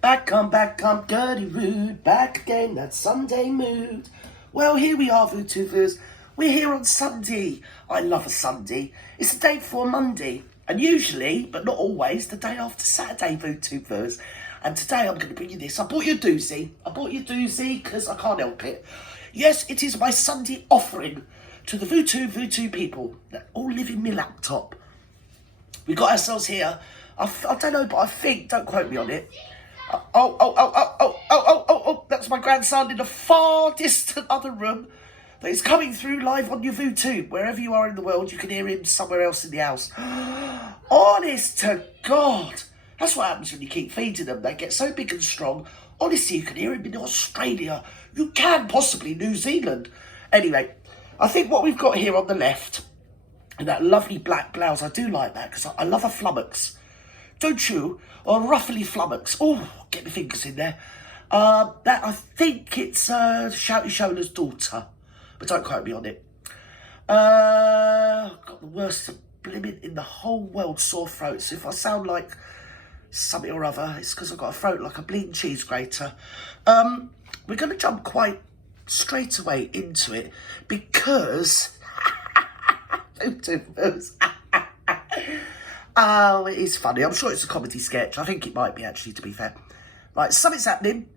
Back on, Gertie Rude, back again, that Sunday mood. Well, here we are, VooTubers. We're here on Sunday. I love a Sunday. It's the day before Monday, and usually, but not always, the day after Saturday, VooTubers. And today I'm going to bring you this. I bought you a doozy. Because I can't help it. Yes, it is my Sunday offering to the VooTube people that all live in my laptop. We got ourselves here. I don't know, but I think, don't quote me on it. That's my grandson in a far distant other room that is coming through live on your VooTube. Wherever you are in the world, you can hear him somewhere else in the house. Honest to God. That's what happens when you keep feeding them. They get so big and strong. Honestly, you can hear him in Australia. You can possibly New Zealand. Anyway, I think what we've got here on the left, and that lovely black blouse, I do like that because I love a flummox. Don't you? Or ruffly flummox. Oh, get my fingers in there. That I think it's Shouty Shola's daughter, but don't quote me on it. Got the worst blimmin' in the whole world sore throat. So if I sound like something or other, it's because I've got a throat like a bleeding cheese grater. We're going to jump quite straight away into it because oh, it is funny. I'm sure it's a comedy sketch. I think it might be, actually, to be fair. Right, something's happening.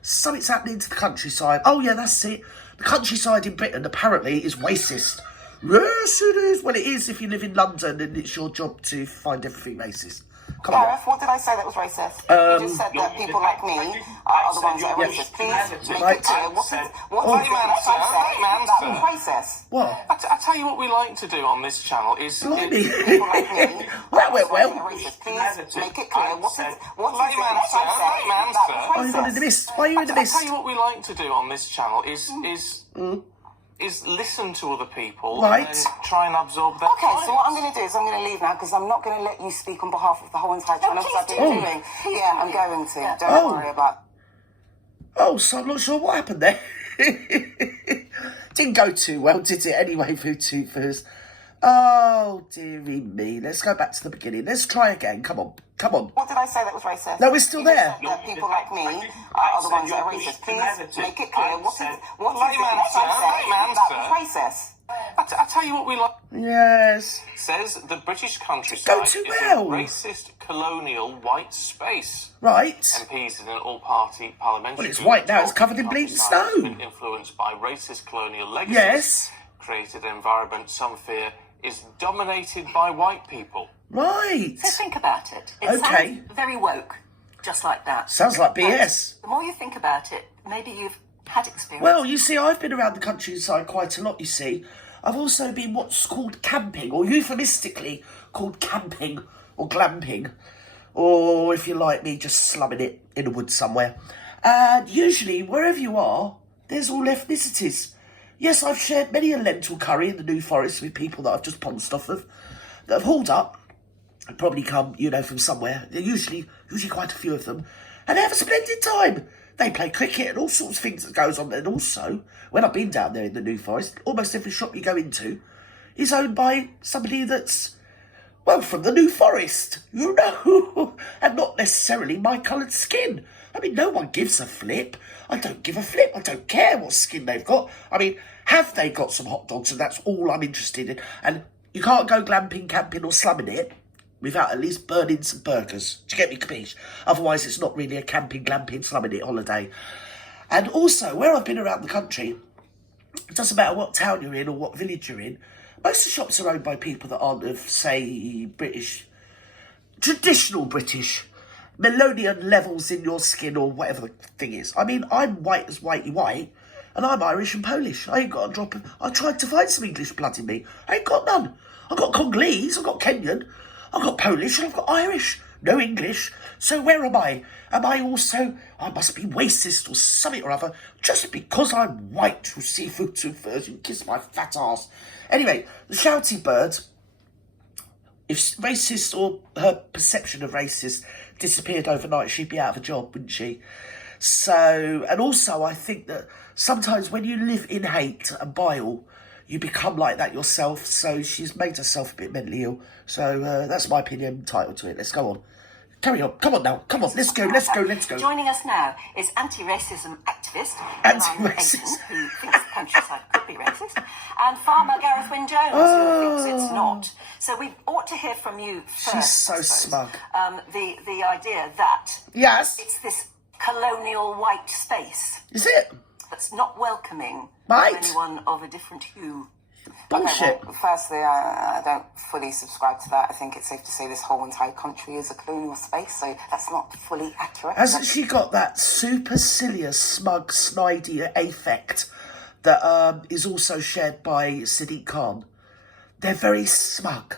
Something's happening to the countryside. Oh, yeah, that's it. The countryside in Britain, apparently, is racist. Yes, it is. Well, it is if you live in London and it's your job to find everything racist. Come on. Gareth, what did I say that was racist? You just said that people like me are the ones that are racist. Please make it clear. What did I say that was racist? What? I tell you what we like to do on this channel is... People like me That went well. racist. Please make it clear. What did I say that was Why are you in the mist? Why are you in the I mist? tell you what we like to do on this channel is listen to other people Right. and try and absorb their Okay, so what I'm going to do is I'm going to leave now because I'm not going to let you speak on behalf of the whole entire channel because I've been doing. Yeah, I'm going to. Don't worry about. Oh, so I'm not sure what happened there. Didn't go too well, did it? Anyway, VooTubers. Oh, dearie me. Let's go back to the beginning. Let's try again. Come on. Come on. What did I say that was racist? No, we're still You just there. said that people like me are the ones that are racist. Please make it clear. What did I say that was racist? I tell you what we like. Yes. Says the British countryside Go is too a well. racist colonial white space. Right. MPs in an all-party parliamentary... Well, it's white now. It's covered in bleeding countryside has snow. been influenced by racist colonial legacies. Yes. Created an environment some fear is dominated by white people. Right. So think about it. It Okay. sounds very woke, just like that. Sounds like BS. The more you think about it, maybe you've had experience. Well, you see, I've been around the countryside quite a lot, you see. I've also been what's called camping, or euphemistically called camping, or glamping. Or, if you like me, just slumming it in a wood somewhere. And usually, wherever you are, there's all ethnicities. Yes, I've shared many a lentil curry in the New Forest with people that I've just pounced off of, that have hauled up, and probably come, you know, from somewhere. They're usually quite a few of them. And they have a splendid time. They play cricket and all sorts of things that goes on. And also, when I've been down there in the New Forest, almost every shop you go into is owned by somebody that's, well, from the New Forest, you know, and not necessarily my coloured skin. I mean, no one gives a flip. I don't give a flip. I don't care what skin they've got. I mean, have they got some hot dogs? And that's all I'm interested in. And you can't go glamping, camping or slumming it without at least burning some burgers. Do you get me, capiche? Otherwise, it's not really a camping, glamping, slumming it holiday. And also, where I've been around the country, it doesn't matter what town you're in or what village you're in, most of the shops are owned by people that aren't of, say, British, traditional British, Melonian levels in your skin or whatever the thing is. I mean, I'm white as whitey white, and I'm Irish and Polish. I ain't got a drop of... I tried to find some English blood in me. I ain't got none. I've got Congolese, I've got Kenyan, I've got Polish, and I've got Irish. No English. So where am I? Am I also... I must be racist or something or other, just because I'm white, you see, VooTubers, you kiss my fat ass. Anyway, the shouty bird, if racist or her perception of racist disappeared overnight, she'd be out of a job, wouldn't she? So, and also I think that sometimes when you live in hate and bile, you become like that yourself. So she's made herself a bit mentally ill. So that's my opinion, title to it. Let's go on. Carry on. Come on now. Come on. Let's go. Let's go. Let's go. Joining us now is anti-racism activist Anti-racist. Aidan, who thinks the countryside could be racist, and farmer Gareth Wyn Jones, who thinks it's not. So we ought to hear from you first. She's so I suppose. smug. The idea that Yes. it's this colonial white space Is it? that's not welcoming Right. to anyone of a different hue. Bullshit. Well, firstly, I don't fully subscribe to that. I think it's safe to say this whole entire country is a colonial space, so that's not fully accurate. Hasn't she got that supercilious, smug, snidey affect that is also shared by Sadiq Khan? They're very smug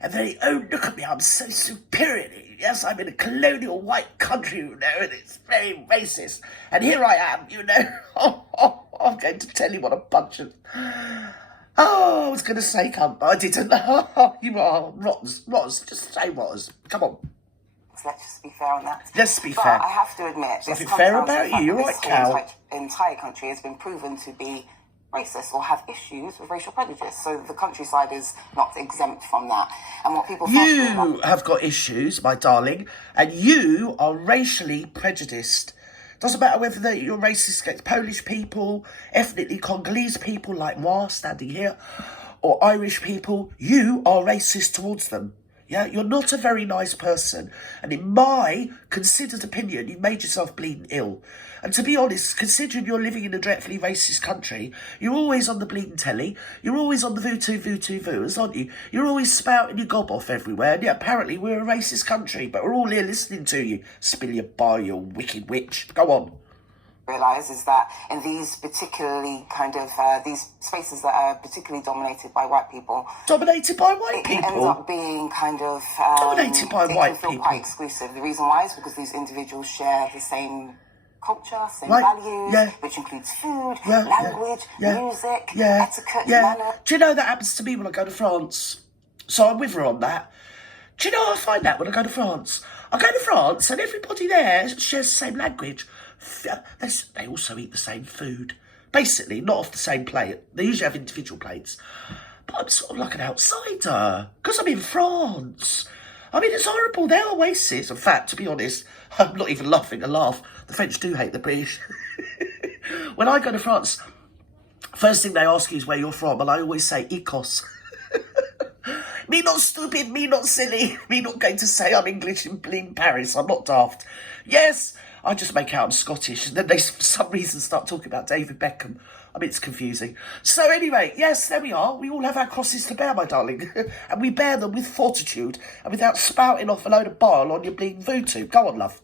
and very, oh, look at me, I'm so superior. Yes, I'm in a colonial white country, you know, and it's very racist. And here I am, you know. I'm going to tell you what a bunch of... Oh, I was going to say cunt, but I didn't. You are rotters. Just say rotters. Come on. Let's just be fair on that. Let's be but fair. I have to admit, Nothing this fair comes down to about the you. fact You're that right, this Cal. whole entire country has been proven to be racist or have issues with racial prejudice. So the countryside is not exempt from that. And what people You have got issues, my darling, and you are racially prejudiced. Doesn't matter whether you're racist against Polish people, ethnically Congolese people like moi, standing here, or Irish people, you are racist towards them. Yeah, you're not a very nice person. And in my considered opinion, you've made yourself bleeding ill. And to be honest, considering you're living in a dreadfully racist country, you're always on the bleeding telly, you're always on the voos, aren't you? You're always spouting your gob off everywhere. And yeah, apparently we're a racist country, but we're all here listening to you. Spill your bar, you wicked witch. Go on. realise is that in these particularly kind of these spaces that are particularly dominated by white people, Dominated by white it ends people? up being kind of Dominated by it white can feel people. quite exclusive. The reason why is because these individuals share the same culture, same Right, values, yeah. which includes food, Yeah, language, yeah, music, yeah, etiquette, yeah. manner. Do you know that happens to me when I go to France? So I'm with her on that. Do you know I find that when I go to France? I go to France and everybody there shares the same language. They also eat the same food. Basically, not off the same plate. They usually have individual plates. But I'm sort of like an outsider because I'm in France. I mean, it's horrible. They're oasis. In fact, to be honest, I'm not even laughing a laugh. The French do hate the British. When I go to France, first thing they ask you is where you're from, and I always say Ecos. Me not stupid, me not silly, me not going to say I'm English in Paris. I'm not daft. Yes, I just make out I'm Scottish, and then they, for some reason, start talking about David Beckham. I mean, it's confusing. So anyway, yes, there we are. We all have our crosses to bear, my darling. And we bear them with fortitude and without spouting off a load of bile on your bleeding voodoo. Go on, love.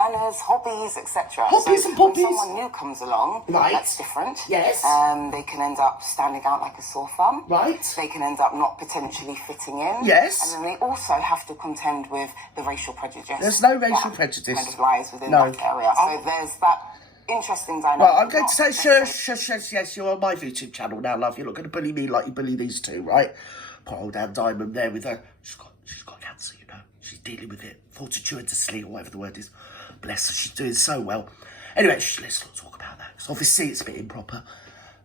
Manners, hobbies, etc. Hobbies so and poppies. When someone new comes along, Right. that's different. Yes. They can end up standing out like a sore thumb. Right. They can end up not potentially fitting in. Yes. And then they also have to contend with the racial prejudice. There's no racial that prejudice. kind of lies within No. that area. So there's that interesting dynamic. Well, I'm going to say, shush, yes, you're on my YouTube channel now, love. You're not going to bully me like you bully these two, right? Poor old Anne Diamond there with her. She's got cancer, you know. She's dealing with it fortuitously, or whatever the word is. Bless her, she's doing so well. Anyway, let's not talk about that, because obviously it's a bit improper,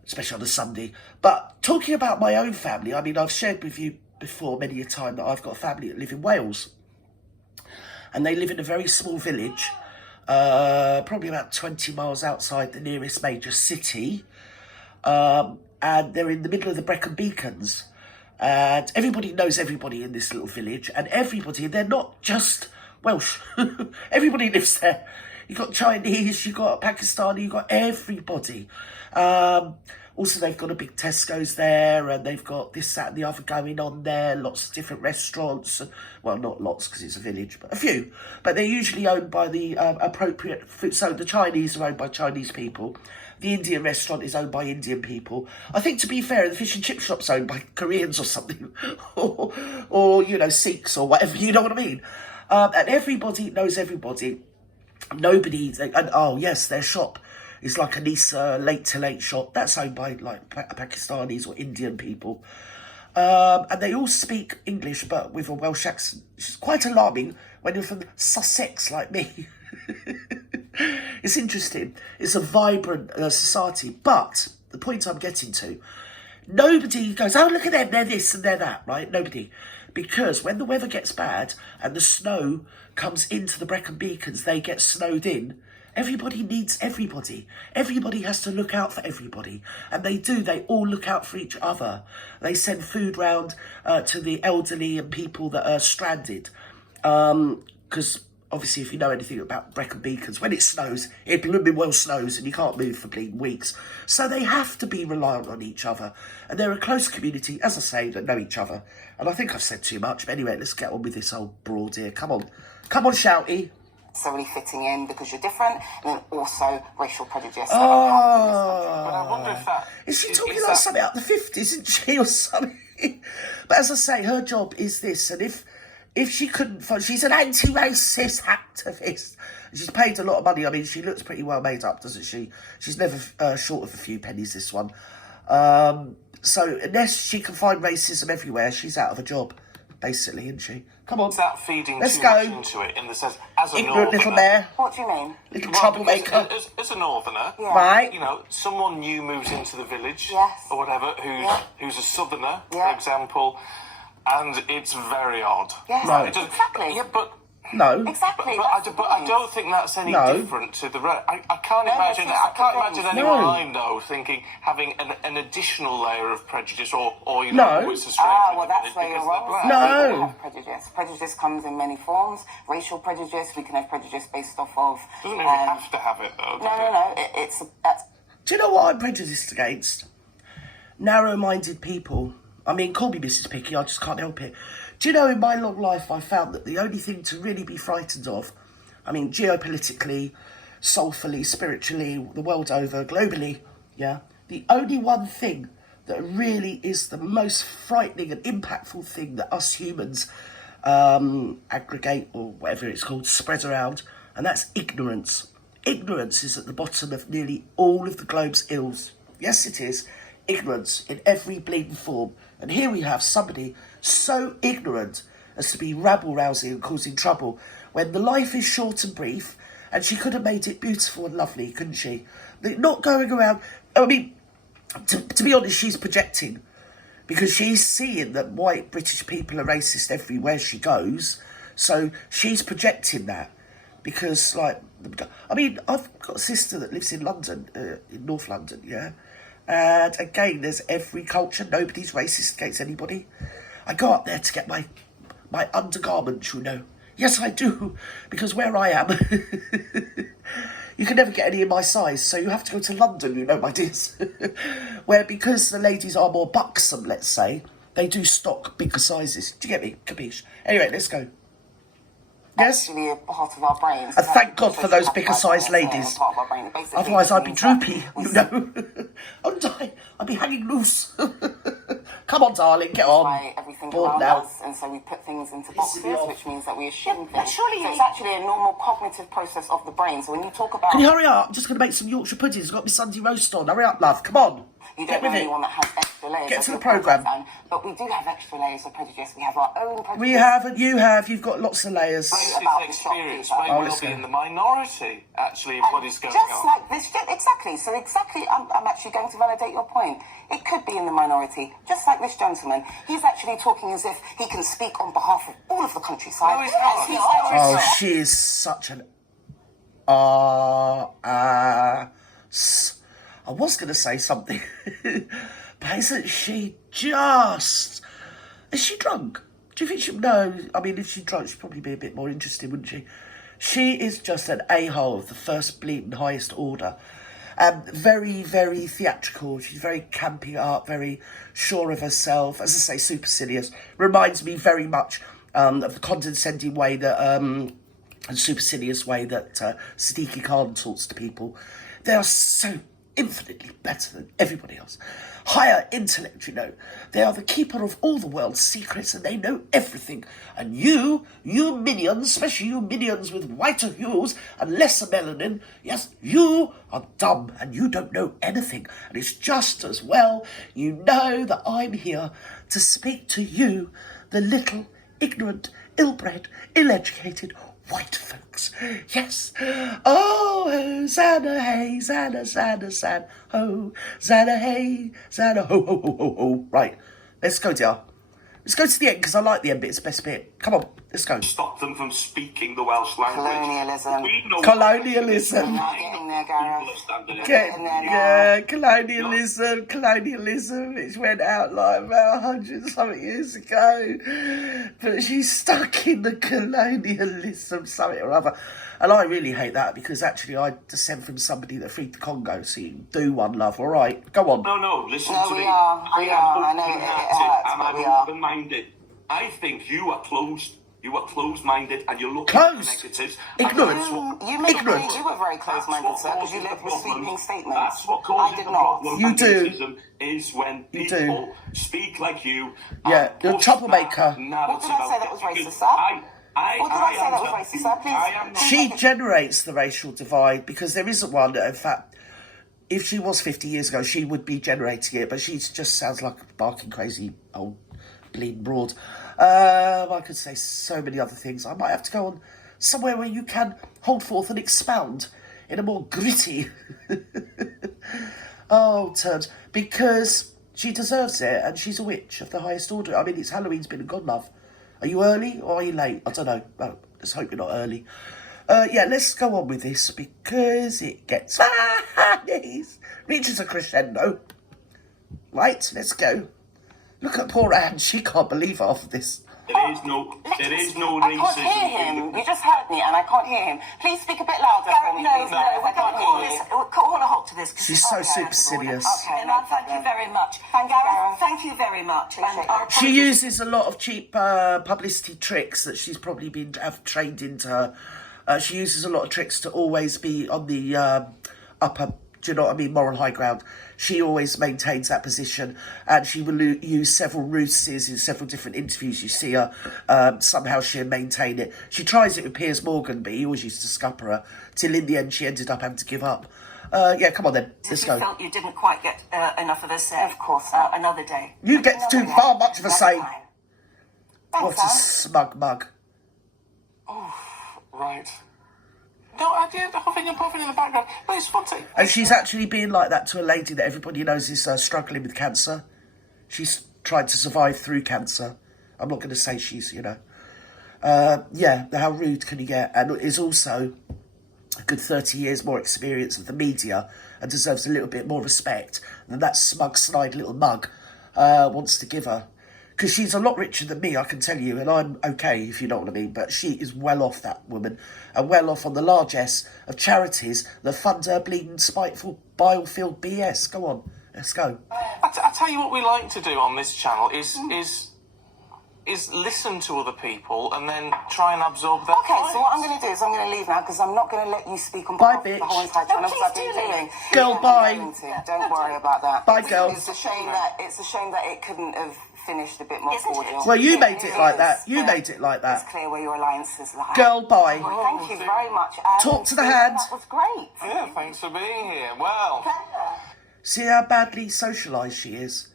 especially on a Sunday. But talking about my own family, I mean, I've shared with you before many a time that I've got a family that live in Wales. And they live in a very small village, probably about 20 miles outside the nearest major city. And they're in the middle of the Brecon Beacons. And everybody knows everybody in this little village. And everybody, they're not just Welsh. Everybody lives there. You've got Chinese, you've got Pakistani, you've got everybody. Also, they've got a big Tesco's there, and they've got this, that, and the other going on there. Lots of different restaurants. Well, not lots because it's a village, but a few. But they're usually owned by the appropriate food. So the Chinese are owned by Chinese people. The Indian restaurant is owned by Indian people. I think, to be fair, the fish and chip shop's owned by Koreans or something. or, you know, Sikhs or whatever, you know what I mean? And everybody knows everybody. Nobody, and oh yes, their shop is like a Nisa late to late shop. That's owned by like Pakistanis or Indian people. And they all speak English, but with a Welsh accent. It's quite alarming when you're from Sussex like me. It's interesting. It's a vibrant society. But the point I'm getting to, nobody goes, oh, look at them, they're this and they're that, right? Nobody. because when the weather gets bad and the snow comes into the Brecon Beacons, they get snowed in. Everybody needs everybody. Everybody has to look out for everybody. And they do. They all look out for each other. They send food round to the elderly and people that are stranded. Because obviously, if you know anything about Brecon Beacons, when it snows, it blooming well snows and you can't move for bleeding weeks. So they have to be reliant on each other. And they're a close community, as I say, that know each other. And I think I've said too much. But anyway, let's get on with this old broad here. Come on. Come on, Shouty. Necessarily fitting in because you're different, and then also racial prejudice. But I wonder if that... Is she talking like something out the 50s, isn't she, or something? But as I say, her job is this, and if she couldn't find... She's an anti-racist activist. She's paid a lot of money. I mean, she looks pretty well made up, doesn't she? She's never short of a few pennies, this one. So unless she can find racism everywhere, she's out of a job, basically, isn't she? Come on. Is that feeding Let's too go. much into it in the sense, as a Ignorant northerner... little mare. What do you mean? Little Well, troublemaker. because as a northerner, Right. you know, someone new moves into the village Yes. or whatever, who's a southerner, Yeah. for example, and it's very odd. Yes, No. It doesn't- exactly. Yeah, but No. Exactly. But I don't think that's any No. different to the rest. I can't No, imagine. it's I can't separate imagine things. anyone No. I know thinking having an additional layer of prejudice, or you know, No. it's a stranger. Ah, in well, the that's village where you're because they're wrong. black. No. We all have prejudice. Prejudice comes in many forms. Racial prejudice. We can have prejudice based off of. Doesn't mean we have to have it though. does it? No. That's Do you know what I'm prejudiced against? Narrow-minded people. I mean, call me Mrs. Picky, I just can't help it. Do you know, in my long life, I found that the only thing to really be frightened of, I mean, geopolitically, soulfully, spiritually, the world over, globally, yeah, the only one thing that really is the most frightening and impactful thing that us humans aggregate, or whatever it's called, spread around, and that's ignorance. Ignorance is at the bottom of nearly all of the globe's ills. Yes, it is. Ignorance in every bleeding form. And here we have somebody so ignorant as to be rabble-rousing and causing trouble when the life is short and brief, and she could have made it beautiful and lovely, couldn't she? Not going around... I mean, to be honest, she's projecting, because she's seeing that white British people are racist everywhere she goes, so she's projecting that. Because, like, I mean, I've got a sister that lives in London, in North London, yeah? And again, there's every culture. Nobody's racist against anybody. I go up there to get my undergarments, you know. Yes, I do. Because where I am, you can never get any in my size. So you have to go to London, you know, my dears. Where, because the ladies are more buxom, let's say, they do stock bigger sizes. Do you get me? Capiche? Anyway, let's go. Yes? actually a part of our brains. And thank God for those bigger sized ladies. Otherwise I'd be droopy, you know. I'd be hanging loose. Come on, darling, get on. By everything Bored around now. us, and so we put things into Pisses boxes, me off. which means that we assume but things. surely so you- it's actually a normal cognitive process of the brain. So when you talk about, Can you hurry up? I'm just going to make some Yorkshire puddings. I've got my Sunday roast on. Hurry up, love. Come on. you Get don't know with it. anyone that has extra layers. Get of to the your programme. prejudice, but we do have extra layers of prejudice. We have our own prejudice. We have, and you have. You've got lots of layers. about This the experience shopkeeper. may Oh, well listen. be in the minority, actually, of what is going Just on. like this, exactly. So exactly, I'm actually going to validate your point. It could be in the minority, just like this gentleman. He's actually talking as if he can speak on behalf of all of the countryside. No, he's not. He's Oh, actually- she is such an... I was going to say something, but isn't she just... Is she drunk? Do you think she... No, I mean, if she's drunk, she'd probably be a bit more interesting, wouldn't she? She is just an a-hole of the first bleeding highest order. Very, very theatrical. She's very campy up, very sure of herself. As I say, supercilious. Reminds me very much of the condescending way that... and supercilious way that Siddiqui Khan talks to people. They are so infinitely better than everybody else. Higher intellect, you know. They are the keeper of all the world's secrets and they know everything. And you minions, especially you minions with whiter hues and lesser melanin, yes, you are dumb and you don't know anything. And it's just as well you know that I'm here to speak to you, the little, ignorant, ill-bred, ill-educated white folks. Yes. Oh, Hosanna, hey, Zanna, Zanna, Zan, ho, Zanna, hey, Zanna, ho, ho, ho, ho, ho. Right, let's go, dear. Let's go to the end, because I like the end bit. It's the best bit. Come on, let's go. Stop them from speaking the Welsh language. Colonialism. We know Colonialism. Not getting there, Gareth. people are standing in Getting there now. Yeah, colonialism. It went out like about 100 something years ago. But she's stuck in the colonialism something or other. And I really hate that, because actually I descend from somebody that freed the Congo, so you do one love, all right? Go on. No, listen No, to we me. are. We are. I know it open-hearted hurts, and but we I'm are. open-minded. I think you are closed. You are closed-minded and you're looking Closed? at the negatives. Ignorant? You made Ignorant. you were very close-minded, That's sir, what because you causes left the with problem. sweeping statements. That's what I causes did the not. problem. You do. Racism is when You people do. speak like you. Yeah, and you're a push troublemaker. that narrative What did I say out that was there. racist, Because sir? What did I say that was racist, sir? Please. I am not. She generates the racial divide, because there isn't one. In fact, if she was 50 years ago, she would be generating it, but she just sounds like a barking crazy old bleeding broad. I could say so many other things. I might have to go on somewhere where you can hold forth and expound in a more gritty terms, because she deserves it, and she's a witch of the highest order. I mean, it's Halloween's been and gone, love. Are you early or are you late? I don't know. Oh, let's hope you're not early. Yeah, let's go on with this, because it gets reaches a crescendo. Right, let's go. Look at poor Anne. She can't believe half of this. There is no I racism. can't hear him. You just heard me, and I can't hear him. Please speak a bit louder for me, please. We're I going can't to call hear this. you. We'll call a halt to this. 'cause She's it's so okay. supercilious. Okay, And no thank you problem. very much. Thank you, Gareth. Thank you very much. And Appreciate our it. She apologies. uses a lot of cheap publicity tricks that she's probably been trained into her. She uses a lot of tricks to always be on the upper, do you know what I mean, moral high ground. She always maintains that position, and she will use several ruses in several different interviews. You see her, somehow she'll maintain it. She tries it with Piers Morgan, but he always used to scupper her, till in the end she ended up having to give up. Yeah, come on then, let's You go. felt you didn't quite get enough of us. Of course not. Another day. You get too far much of a say. Thanks, What a Anne. smug mug. Right. No, I did huffing and puffing in the background, but it's fun to... And she's actually being like that to a lady that everybody knows is struggling with cancer. She's tried to survive through cancer. I'm not going to say she's, yeah, how rude can you get? And is also a good 30 years more experience of the media and deserves a little bit more respect than that smug, snide little mug wants to give her. Because she's a lot richer than me, I can tell you, and I'm okay, if you know what I mean, but she is well off, that woman, and well off on the largesse of charities that fund her bleeding, spiteful, bile-filled BS. Go on, let's go. I tell you what we like to do on this channel is listen to other people and then try and absorb their Okay, so what I'm vibes. going to do is I'm going to leave now, because I'm not going to let you speak on Bye, behalf of bitch. the whole entire channel, please because I've been do leave. doing. Girl, Yeah, I'm bye. going to. Don't worry about that. Bye, girl. It's a shame that it couldn't have finished a bit more Isn't it? cordial. Well, you made It it like is, that. You but made it like that. It's clear where your alliances lie. Girl, bye. Well, thank you very much, Anne. Talk to the hand. That was great. Yeah, thanks for being here. Well, See how badly socialised she is?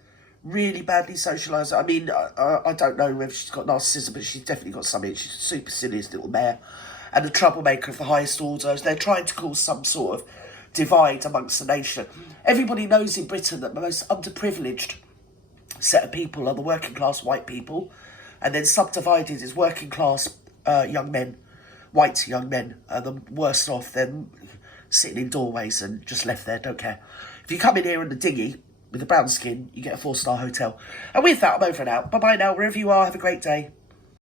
Really badly socialised. I mean, I don't know whether she's got narcissism, but she's definitely got something. She's a supercilious little mare and a troublemaker of the highest order. They're trying to cause some sort of divide amongst the nation. Everybody knows in Britain that the most underprivileged set of people are the working class white people, and then subdivided is working class young men, white young men, are the worst off. They're sitting in doorways and just left there, don't care. If you come in here in the dinghy with a brown skin, you get a 4-star hotel. And with that, I'm over and out. Bye bye now, wherever you are, have a great day.